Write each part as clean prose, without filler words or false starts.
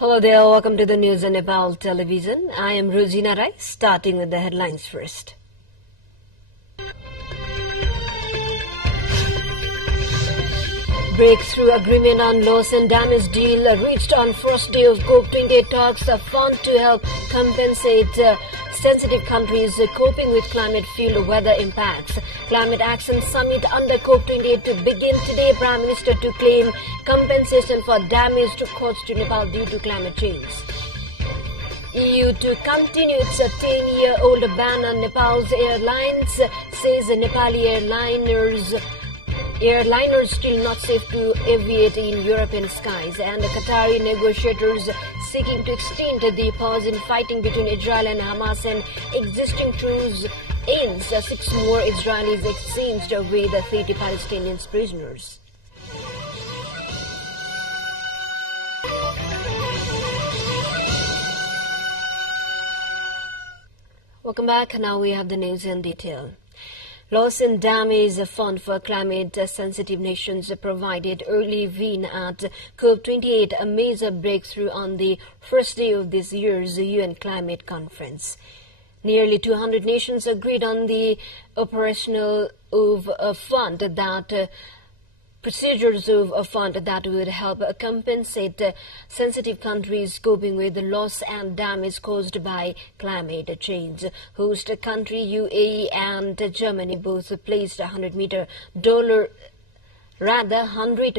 Hello there, welcome to the news on Nepal television. I am Rosina Rai, starting with the headlines first. Breakthrough agreement on loss and damage deal reached on first day of COP28 talks, a fund to help compensate sensitive countries coping with climate-fueled weather impacts. Climate Action Summit under COP28 to begin today. Prime Minister to claim compensation for damage caused to Nepal due to climate change. EU to continue its 10-year-old ban on Nepal's airlines, says the Nepali airliners still not safe to aviate in European skies, and the Qatari negotiators seeking to extend the pause in fighting between Israel and Hamas and existing truce ends. 6 more Israelis exchanged with 30 Palestinian prisoners. Welcome back. Now we have the news in detail. Loss and damage fund for climate-sensitive nations provided early win at COP28, a major breakthrough on the first day of this year's UN Climate Conference. Nearly 200 nations agreed on the operational of a fund that procedures of a fund that would help compensate sensitive countries coping with the loss and damage caused by climate change. Host country UAE and Germany both placed $100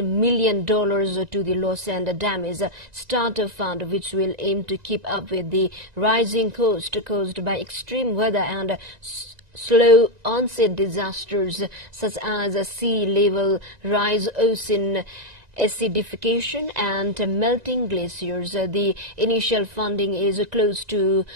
million to the loss and damage starter fund, which will aim to keep up with the rising cost caused by extreme weather and slow onset disasters such as sea level rise, ocean acidification and melting glaciers. The initial funding is close to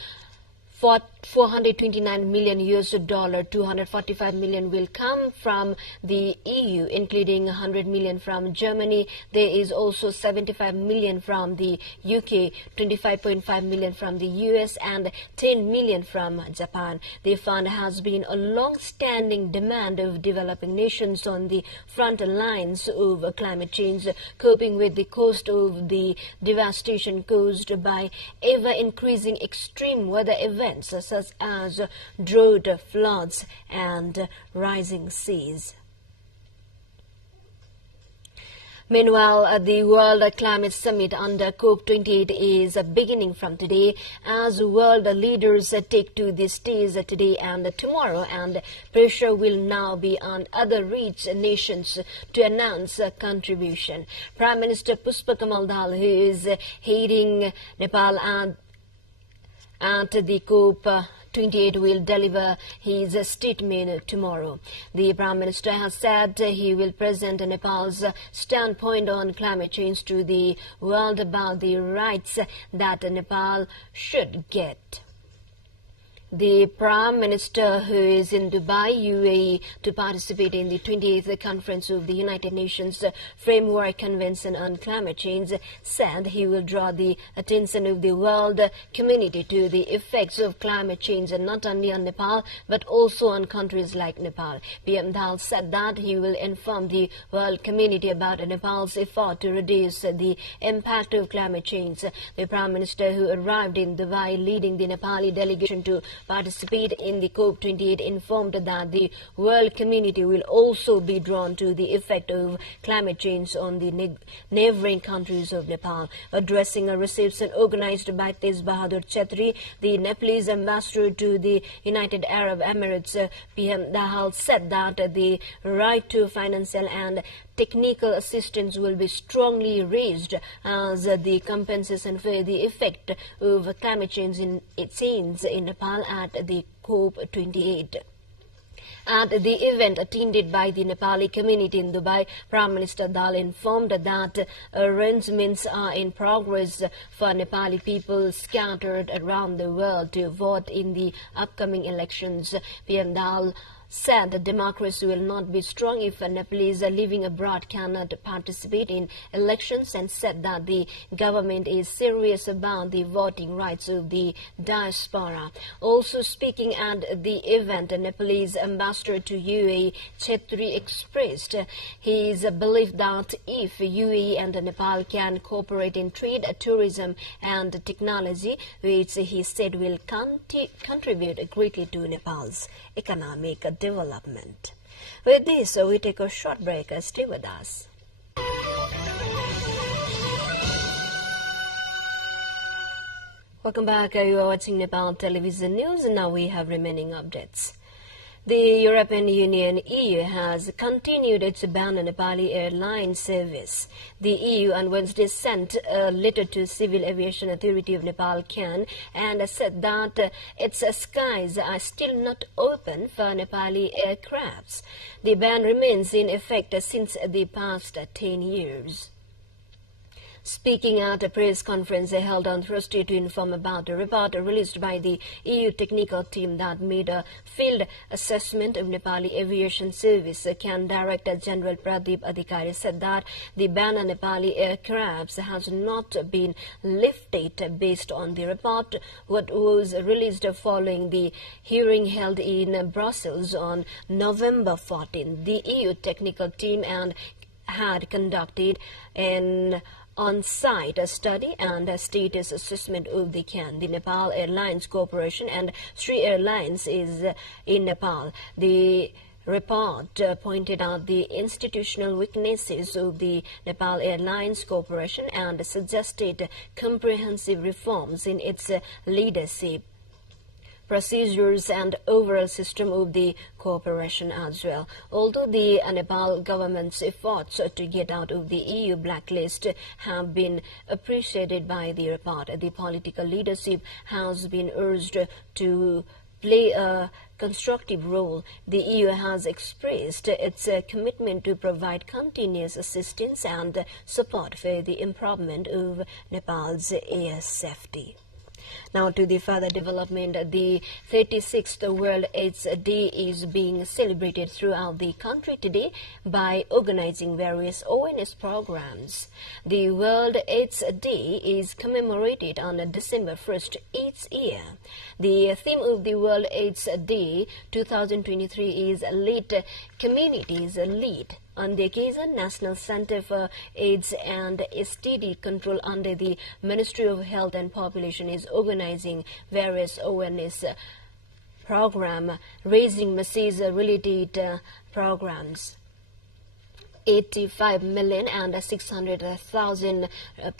$429 million US. $245 million will come from the EU, including $100 million from Germany. There is also $75 million from the UK, $25.5 million from the US, and $10 million from Japan. The fund has been a long-standing demand of developing nations on the front lines of climate change, coping with the cost of the devastation caused by ever-increasing extreme weather events such as drought, floods, and rising seas. Meanwhile, the World Climate Summit under COP28 is beginning from today as world leaders take to the stage today and tomorrow, and pressure will now be on other rich nations to announce a contribution. Prime Minister Pushpa Kamal Dal, who is heading Nepal at the COP28, will deliver his statement tomorrow. The Prime Minister has said he will present Nepal's standpoint on climate change to the world about the rights that Nepal should get. The Prime Minister, who is in Dubai, UAE, to participate in the 28th Conference of the United Nations Framework Convention on Climate Change, said he will draw the attention of the world community to the effects of climate change not only on Nepal but also on countries like Nepal. PM Dal said that he will inform the world community about Nepal's effort to reduce the impact of climate change. The Prime Minister, who arrived in Dubai leading the Nepali delegation to participate in the COP28, informed that the world community will also be drawn to the effect of climate change on the neighboring countries of Nepal. Addressing a reception organized by Tej Bahadur Chetri, the Nepalese ambassador to the United Arab Emirates, PM Dahal said that the right to financial and technical assistance will be strongly raised as the compensation for the effect of climate change in Nepal at the COP28. At the event attended by the Nepali community in Dubai, Prime Minister Dal informed that arrangements are in progress for Nepali people scattered around the world to vote in the upcoming elections. PM Dal said that democracy will not be strong if Nepalese living abroad cannot participate in elections, and said that the government is serious about the voting rights of the diaspora. Also speaking at the event, the Nepalese ambassador to UAE, Chetri, expressed his belief that if UAE and Nepal can cooperate in trade, tourism and technology, which he said will contribute greatly to Nepal's economic development. With this, we take a short break. Stay with us. Welcome back. You are watching Nepal Television News, and now we have remaining updates. The European Union (EU) has continued its ban on Nepali airline service. The EU on Wednesday sent a letter to Civil Aviation Authority of Nepal (CAN) and said that its skies are still not open for Nepali aircrafts. The ban remains in effect since the past 10 years. Speaking at a press conference held on Thursday to inform about a report released by the EU technical team that made a field assessment of Nepali aviation service, CAN Director General Pradeep Adhikari said that the ban on Nepali aircrafts has not been lifted based on the report, what was released following the hearing held in Brussels on November 14. The EU technical team had conducted an on-site study and a status assessment of the CAN, the Nepal Airlines Corporation, and Sri Airlines is in Nepal. The report pointed out the institutional weaknesses of the Nepal Airlines Corporation and suggested comprehensive reforms in its leadership, procedures and overall system of the cooperation as well. Although the Nepal government's efforts to get out of the EU blacklist have been appreciated by the report, the political leadership has been urged to play a constructive role. The EU has expressed its commitment to provide continuous assistance and support for the improvement of Nepal's air safety. Now to the further development, the 36th World AIDS Day is being celebrated throughout the country today by organizing various awareness programs. The World AIDS Day is commemorated on December 1st each year. The theme of the World AIDS Day 2023 is Let Communities Lead. On the occasion, National Center for AIDS and STD Control under the Ministry of Health and Population is organizing various awareness program, raising message-related programs. 85,600,000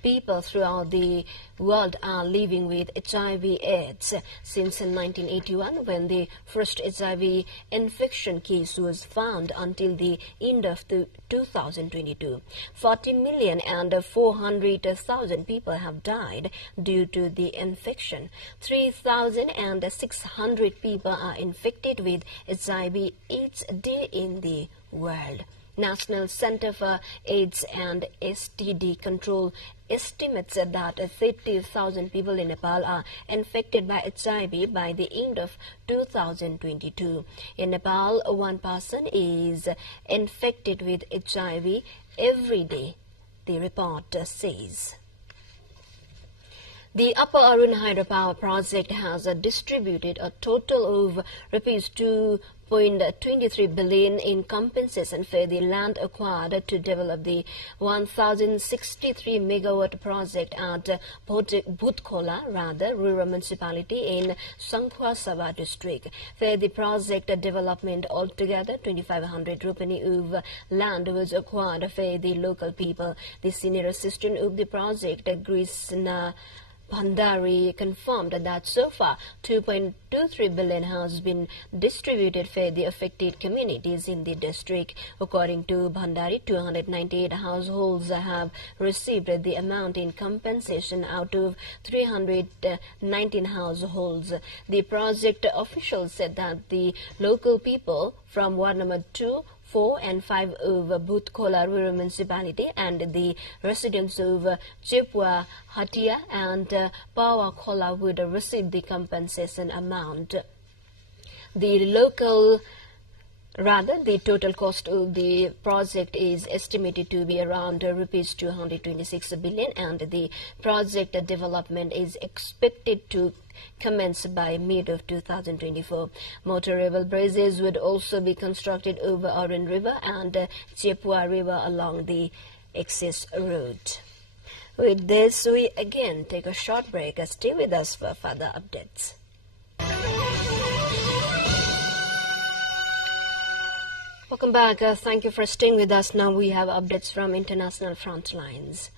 people throughout the world are living with HIV/AIDS since 1981, when the first HIV infection case was found, until the end of 2022. 40,400,000 people have died due to the infection. 3,600 people are infected with HIV each day in the world. National Center for AIDS and STD Control estimates that 30,000 people in Nepal are infected by HIV by the end of 2022. In Nepal, one person is infected with HIV every day, the report says. The Upper Arun hydropower project has distributed a total of rupees 2.23 billion in compensation for the land acquired to develop the 1,063 megawatt project at Bhutkhola, rural municipality in Sankhwa Sabha district. For the project development, altogether 2,500 rupee of land was acquired for the local people. The senior assistant of the project, Krishna Bhandari, confirmed that so far 2.23 billion has been distributed for the affected communities in the district. According to Bhandari, 298 households have received the amount in compensation out of 319 households. The project officials said that the local people from Ward number 2, 4 and 5 of Bhutkhola rural municipality and the residents of Chepua, Hatia and Pawa Khola would receive the compensation amount. The local Rather, the total cost of the project is estimated to be around rupees 226 billion, and the project development is expected to commence by mid of 2024. Motorable bridges would also be constructed over Oran River and Chepua River along the access route. With this, we again take a short break. Stay with us for further updates. Welcome back. Thank you for staying with us. Now we have updates from international front lines.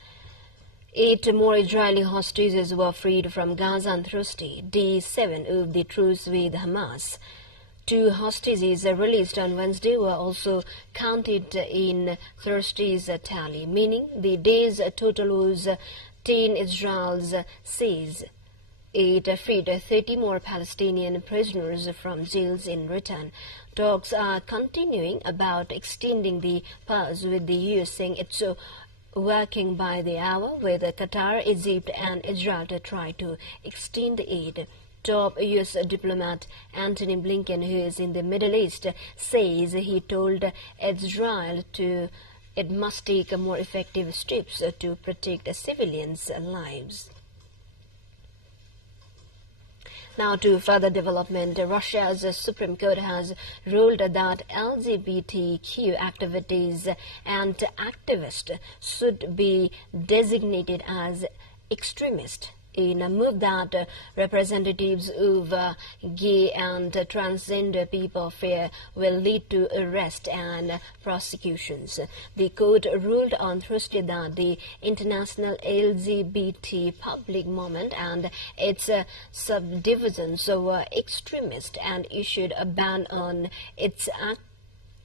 8 more Israeli hostages were freed from Gaza on Thursday, day 7 of the truce with Hamas. 2 hostages released on Wednesday were also counted in Thursday's tally, meaning the day's total was 10. Israel says it freed 30 more Palestinian prisoners from jails in return. Talks are continuing about extending the pause, with the U.S. saying it's working by the hour with Qatar, Egypt and Israel to try to extend aid. Top U.S. diplomat Antony Blinken, who is in the Middle East, says he told Israel it must take more effective steps to protect civilians' lives. Now to further development, Russia's Supreme Court has ruled that LGBTQ activities and activists should be designated as extremist, in a move that representatives of gay and transgender people fear will lead to arrest and prosecutions. The court ruled on Thursday that the international LGBT public movement and its subdivisions were extremist and issued a ban on its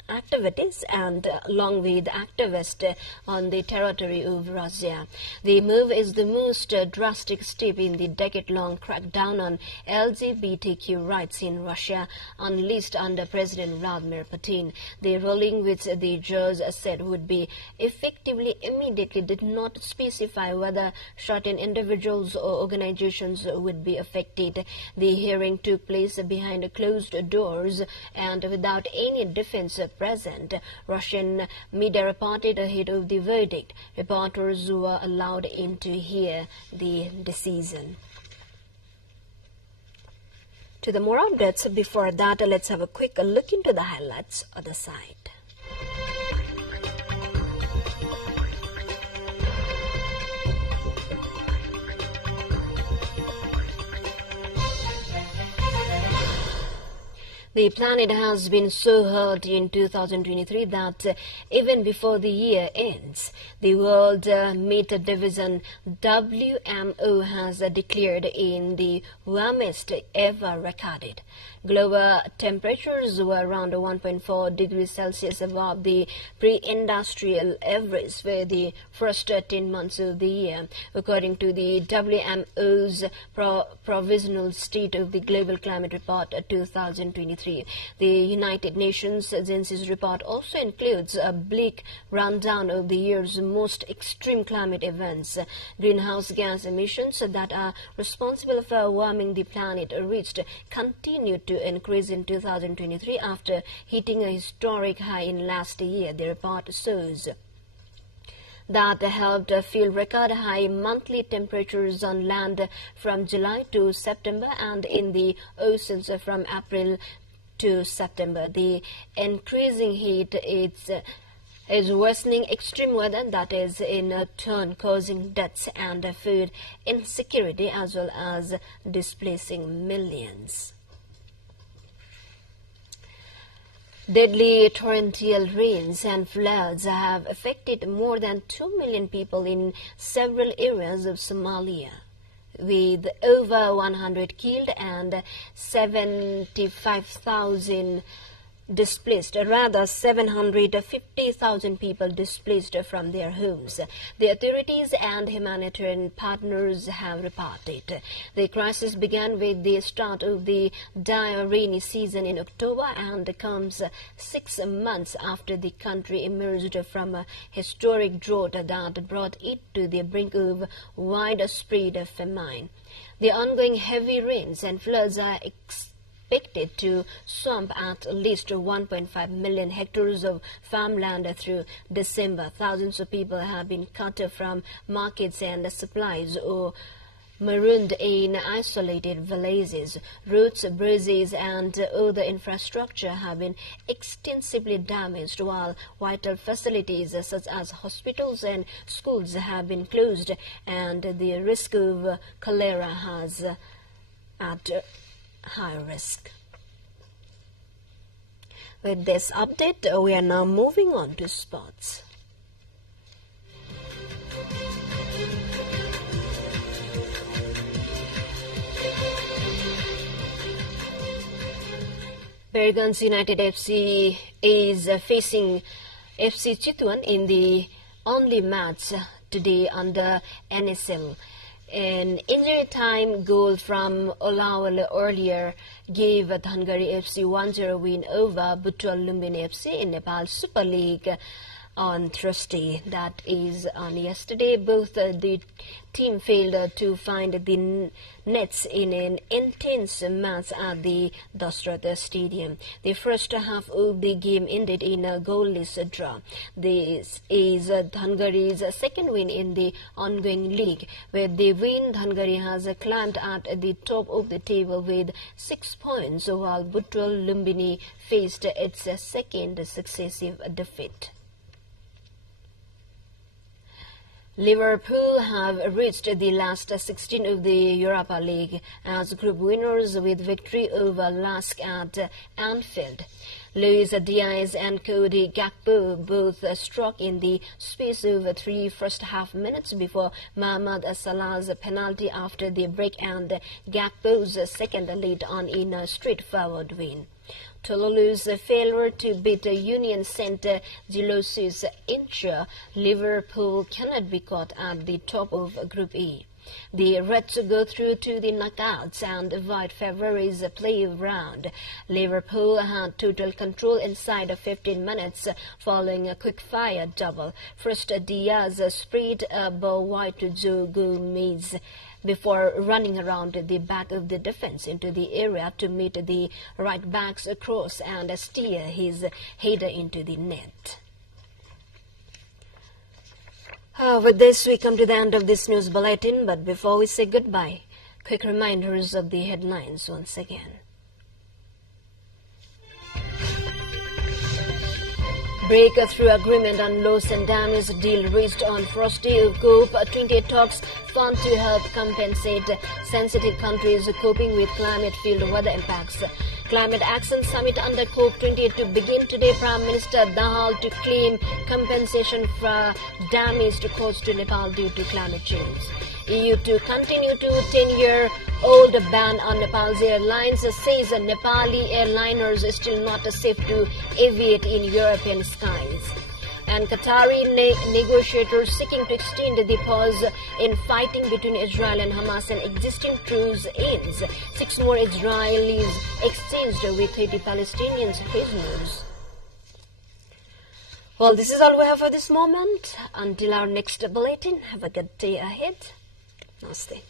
activities and along with activists on the territory of Russia. The move is the most drastic step in the decade-long crackdown on LGBTQ rights in Russia unleashed under President Vladimir Putin. The ruling, which the judge said would be effectively immediately, did not specify whether certain individuals or organizations would be affected. The hearing took place behind closed doors and without any defense present. Russian media reported ahead of the verdict. Reporters were allowed in to hear the decision. To the more updates, before that, let's have a quick look into the highlights of the site. The planet has been so hot in 2023 that even before the year ends, the World Meat Division WMO has declared in the warmest ever recorded. Global temperatures were around 1.4 degrees Celsius above the pre-industrial average for the first 10 months of the year, according to the WMO's Provisional State of the Global Climate Report 2023. The United Nations Agency's report also includes a bleak rundown of the year's most extreme climate events. Greenhouse gas emissions that are responsible for warming the planet continued to increase in 2023 after hitting a historic high in last year, the report shows. That helped fuel record high monthly temperatures on land from July to September and in the oceans from April to September. The increasing heat is worsening extreme weather that is in turn causing deaths and food insecurity as well as displacing millions. Deadly torrential rains and floods have affected more than 2 million people in several areas of Somalia, with over 100 killed and 75,000 displaced, rather 750,000 people displaced from their homes. The authorities and humanitarian partners have reported. The crisis began with the start of the dire rainy season in October and comes 6 months after the country emerged from a historic drought that brought it to the brink of widespread famine. The ongoing heavy rains and floods are expected expected to swamp at least 1.5 million hectares of farmland through December. Thousands of people have been cut from markets and supplies or marooned in isolated villages. Roads, bridges and other infrastructure have been extensively damaged, while vital facilities such as hospitals and schools have been closed, and the risk of cholera has at high risk. With this update, we are now moving on to sports. Bergen's United FC is facing FC Chitwan in the only match today under NSL. An injury time goal from Olawale earlier gave Hungary FC 1-0 win over Butwal Lumbini FC in Nepal Super League on Thursday. That is on yesterday. Both the team failed to find the nets in an intense match at the Dasrath Stadium. The first half of the game ended in a goalless draw. This is Hungary's second win in the ongoing league. With the win, Hungary has climbed at the top of the table with 6 points, while Butwal Lumbini faced its second successive defeat. Liverpool have reached the last 16 of the Europa League as group winners with victory over Lask at Anfield. Luis Diaz and Cody Gakpo both struck in the space of 3 first-half minutes before Mohamed Salah's penalty after the break and Gakpo's second lead on in a straightforward win. Toulouse's failure to beat Union Saint-Gillois's Inter, Liverpool cannot be caught at the top of Group E. The Reds go through to the knockouts and avoid February's playoff round. Liverpool had total control inside of 15 minutes following a quick-fire double. First, Diaz sprayed a ball wide to Joe Gomez before running around the back of the defense into the area to meet the right back's cross and steer his header into the net. With this, we come to the end of this news bulletin, but before we say goodbye, quick reminders of the headlines once again. Breakthrough agreement on loss and damage deal reached on first day of COP28 talks found to help compensate sensitive countries coping with climate-fueled weather impacts. Climate Action Summit under COP28 to begin today. Prime Minister Dahal to claim compensation for damage caused to Nepal due to climate change. EU to continue to 10-year-old ban on Nepal's airlines, says Nepali airliners still not safe to aviate in European skies. And Qatari negotiators seeking to extend the pause in fighting between Israel and Hamas and existing truce ends. 6 more Israelis exchanged with 30 Palestinian prisoners. Well, this is all we have for this moment. Until our next bulletin, have a good day ahead. Namaste.